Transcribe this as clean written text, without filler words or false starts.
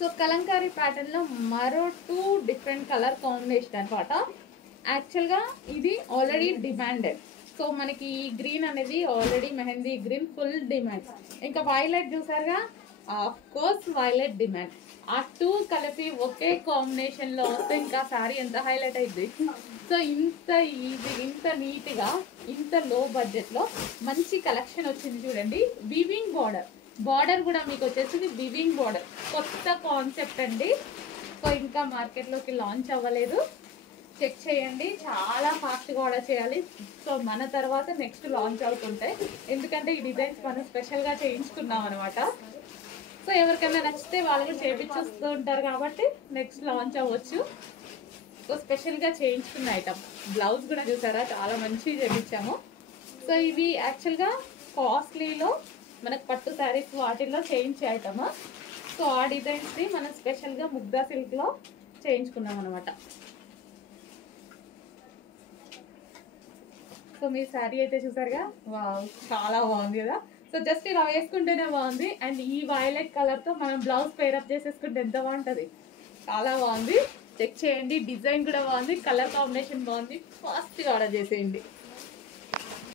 So Kalamkari pattern లో మరో 2 different colour combination అనమాట. యాక్చువల్గా ఇది ఆల్రెడీ డిమాండెడ్. సో మనకి ఈ గ్రీన్ అనేది already mehndi green full demand. ఇంకా వైలెట్ చూసారుగా, ఆఫ్ కోర్స్ వైలెట్ డిమాండ్. ఆ 2 కలిపి ఒకే కాంబినేషన్ లో వస్తే ఇంకా సారీ ఎంత హైలైట్ అయింది. సో ఇంత ఈజీ, ఇంత నీట్ గా, ఇంత లో బడ్జెట్ లో మంచి కలెక్షన్ వచ్చింది చూడండి. వివింగ్ బార్డర్ కూడా మీకు వచ్చేసింది వివింగ్ బార్డర్. కొత్త కాన్సెప్ట్ అండి. సో ఇంకా మార్కెట్లోకి లాంచ్ అవ్వలేదు, చెక్ చేయండి. చాలా ఫాస్ట్గా ఆర్డర్ చేయాలి. సో మన తర్వాత నెక్స్ట్ లాంచ్ అవుతుంటాయి, ఎందుకంటే ఈ డిజైన్స్ మనం స్పెషల్గా చేయించుకున్నాం అనమాట. సో ఎవరికైనా నచ్చితే వాళ్ళు కూడా చేయించుస్తూ ఉంటారు కాబట్టి నెక్స్ట్ లాంచ్ అవ్వచ్చు. సో స్పెషల్గా చేయించుకున్న ఐటమ్. బ్లౌజ్ కూడా చూసారా, చాలా మంచిగా చేయించాము. సో ఇవి యాక్చువల్గా కాస్ట్లీలో మనకు పట్టు శారీస్ వాటిల్లో చేయించే ఐటమ్. సో ఆ డిజైన్స్ని మనం స్పెషల్గా ముగ్ధా సిల్క్లో చేయించుకున్నాం అనమాట. సో మీ శారీ అయితే చూసారుగా, వావ్ చాలా బాగుంది కదా. సో జస్ట్ ఇలా వేసుకుంటేనే బాగుంది. అండ్ ఈ వైలెట్ కలర్తో మనం బ్లౌజ్ పేరప్ చేసేసుకుంటే ఎంత బాగుంటుంది. చాలా బాగుంది, చెక్ చేయండి. డిజైన్ కూడా బాగుంది, కలర్ కాంబినేషన్ బాగుంది. ఫాస్ట్గా ఆర్డర్ చేసేయండి.